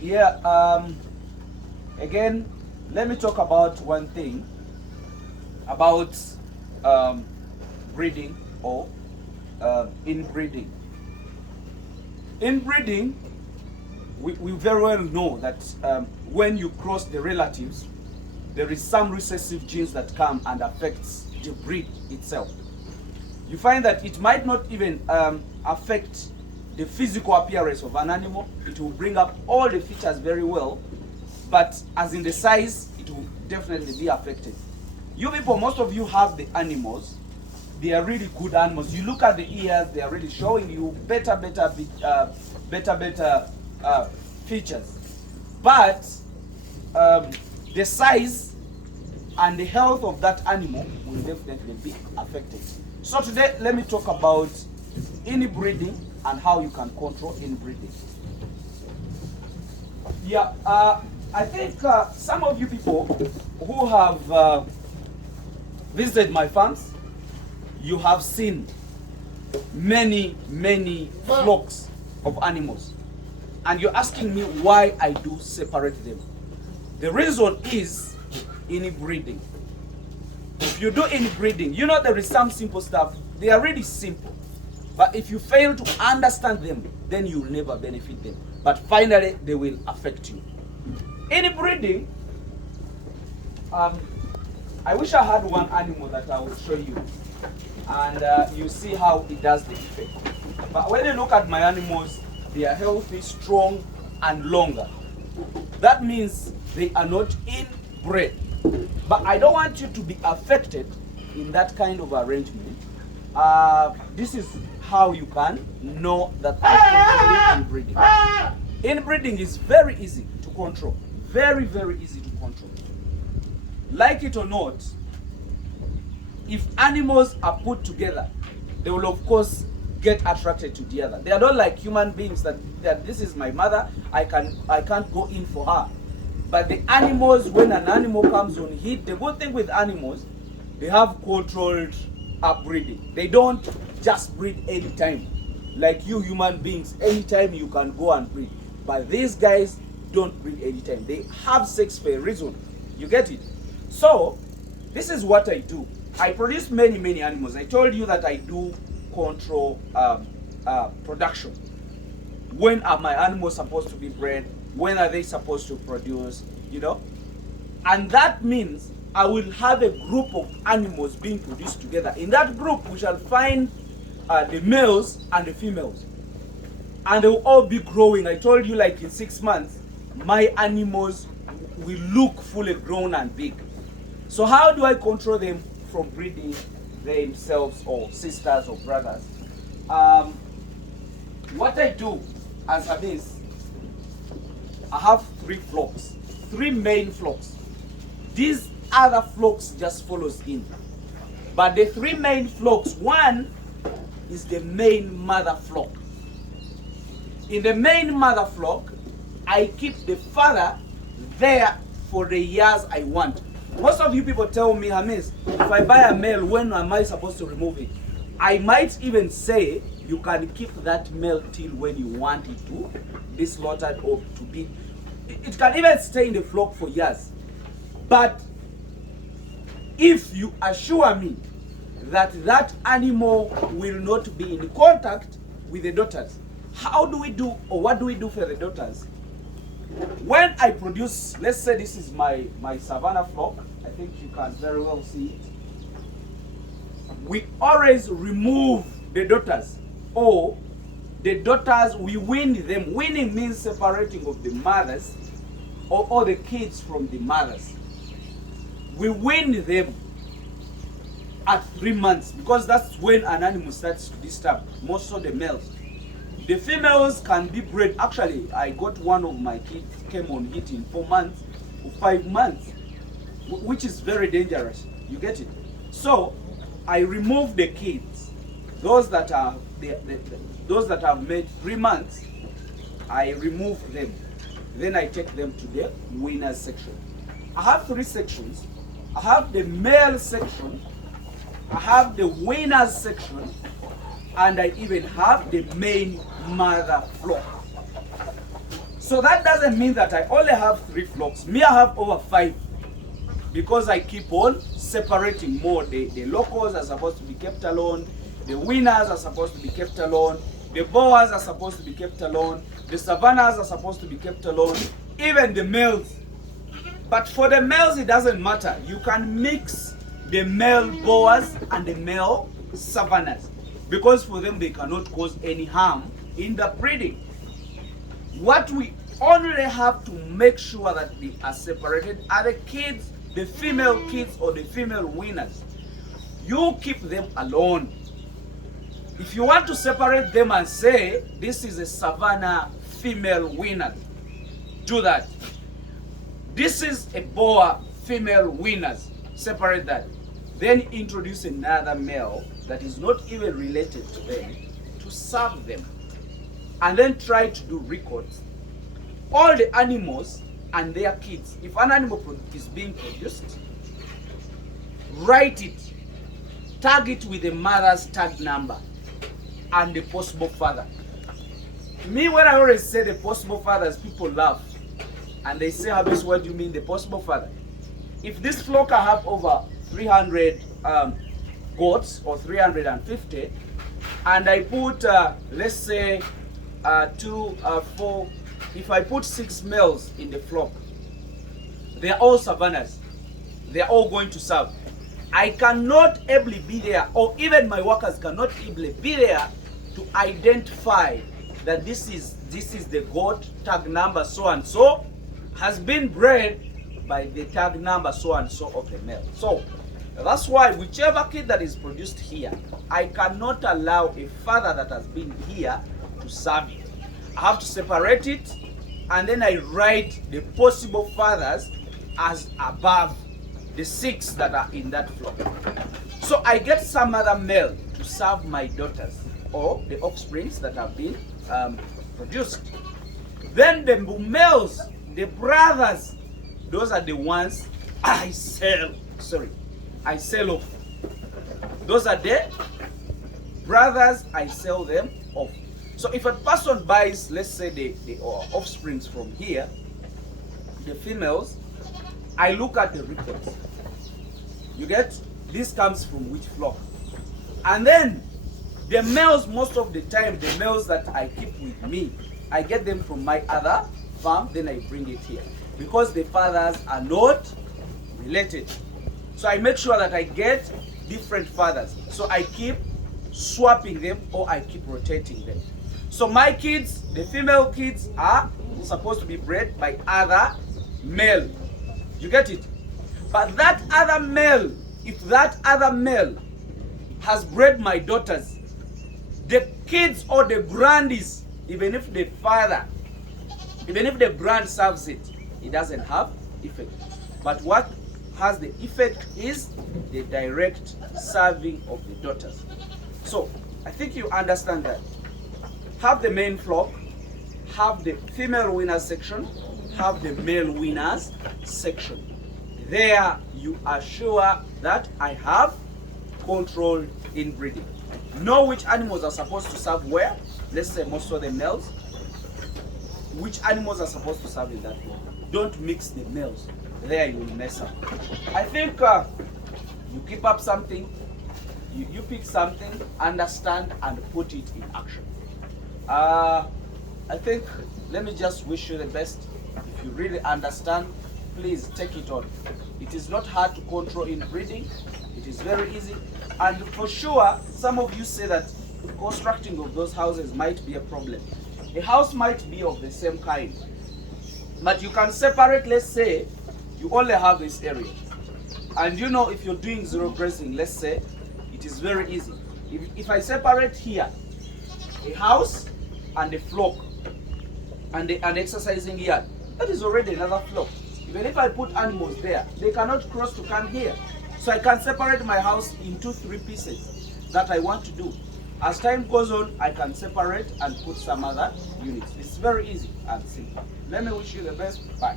Yeah, again, let me talk about one thing about um, breeding or inbreeding. Inbreeding, we very well know that when you cross the relatives, there is some recessive genes that come and affects the breed itself. You find that it might not even affect the physical appearance of an animal. It will bring up all the features very well, but as in the size, it will definitely be affected. You people, most of you have the animals. They are really good animals. You look at the ears; they are really showing you better features. But the size and the health of that animal will definitely be affected. So today, let me talk about inbreeding and how you can control inbreeding. Yeah, I think some of you people who have visited my farms, you have seen many flocks of animals. And you're asking me why I do separate them. The reason is inbreeding. If you do inbreeding, you know there is some simple stuff. They are really simple. But if you fail to understand them, then you will never benefit them. But finally, they will affect you. Inbreeding, I wish I had one animal that I would show you. And you see how it does the effect. But when you look at my animals, they are healthy, strong, and longer. That means they are not inbred. But I don't want you to be affected in that kind of arrangement. This is how you can know that I'm controlling inbreeding. Inbreeding is very easy to control. Very easy to control. Like it or not, if animals are put together, they will of course get attracted to the other. They are not like human beings that this is my mother, I can't go in for her. But the animals, when an animal comes on heat, the good thing with animals, they have controlled breeding. They don't just breed anytime. Like you human beings, anytime you can go and breed. But these guys don't breed anytime. They have sex for a reason. You get it? So, this is what I do. I produce many animals. I told you that I do control production. When are my animals supposed to be bred? When are they supposed to produce? You know? And that means I will have a group of animals being produced together. In that group, we shall find the males and the females. And they will all be growing. I told you, like in 6 months, my animals will look fully grown and big. So how do I control them from breeding themselves, or sisters or brothers? What I do as Hamiisi, I have 3 flocks, 3 main flocks. These other flocks just follows in. But the 3 main flocks, one is the main mother flock. In the main mother flock, I keep the father there for the years I want. Most of you people tell me, Hamiisi, if I buy a male, when am I supposed to remove it? I might even say you can keep that male till when you want it to be slaughtered or to be. It can even stay in the flock for years. But if you assure me that that animal will not be in contact with the daughters, how do we do, or what do we do for the daughters? When I produce, let's say this is my savannah flock, I think you can very well see it. We always remove the daughters, or the daughters, we wean them. Weaning means separating of the mothers, or the kids from the mothers. We wean them at 3 months, because that's when an animal starts to disturb, most of the males. The females can be bred. Actually, I got one of my kids came on heat in 4 months or 5 months, which is very dangerous. You get it? So I remove the kids, those that are those that have made 3 months. I remove them. Then I take them to the winners section. I have 3 sections. I have the male section, I have the winners section, and I even have the main mother flock. So that doesn't mean that I only have 3 flocks. Me, I have over 5. Because I keep on separating more. The locals are supposed to be kept alone. The winners are supposed to be kept alone. The boas are supposed to be kept alone. The savannas are supposed to be kept alone. Even the males. But for the males, it doesn't matter. You can mix the male boas and the male savannas. Because for them, they cannot cause any harm in the breeding. What we only have to make sure that they are separated are the kids, the female kids or the female winners. You keep them alone. If you want to separate them and say, this is a savanna female winner, do that. This is a boa female winners, separate that. Then introduce another male that is not even related to them to serve them. And then try to do records. All the animals and their kids. If an animal is being produced, write it. Tag it with the mother's tag number and the possible father. Me, when I always say the possible fathers, people laugh. And they say, Hamiisi, what do you mean the possible father? If this flock I have over 300 goats or 350, and I put, let's say, 4, if I put 6 males in the flock, they are all savannas. They are all going to serve. I cannot ably be there, or even my workers cannot ably be there to identify that this is the goat tag number so and so has been bred by the tag number so and so of the male. So that's why whichever kid that is produced here, I cannot allow a father that has been here to serve it. I have to separate it, and then I write the possible fathers as above the 6 that are in that flock. So I get some other male to serve my daughters or the offsprings that have been produced. Then the males, the brothers, those are the ones I sell off. Those are the brothers, I sell them off. So if a person buys, let's say the offsprings from here, the females, I look at the records. You get? This comes from which flock? And then the males, most of the time, the males that I keep with me, I get them from my other farm, then I bring it here. Because the fathers are not related. So I make sure that I get different fathers. So I keep swapping them or I keep rotating them. So my kids, the female kids, are supposed to be bred by other male. You get it? But that other male, if that other male has bred my daughters, the kids or the grandies, even if the grand serves it, it doesn't have effect. But what has the effect is the direct serving of the daughters. So I think you understand that. Have the main flock, have the female winners section, have the male winners section. There you are sure that I have control in breeding. Know which animals are supposed to serve where. Let's say most of the males. Which animals are supposed to serve in that flock. Don't mix the males. There you will mess up. I think you keep up something, you pick something, understand and put it in action. I think, let me just wish you the best. If you really understand, please take it on. It is not hard to control in breeding. It is very easy. And for sure, some of you say that constructing of those houses might be a problem. A house might be of the same kind, but you can separate. Let's say you only have this area, and you know, if you're doing zero grazing, let's say, it is very easy. If I separate here a house and a flock and an exercising yard, that is already another flock. Even if I put animals there, they cannot cross to come here. So I can separate my house into 3 pieces that I want to do. As time goes on, I can separate and put some other units. It's very easy and simple. Let me wish you the best. Bye.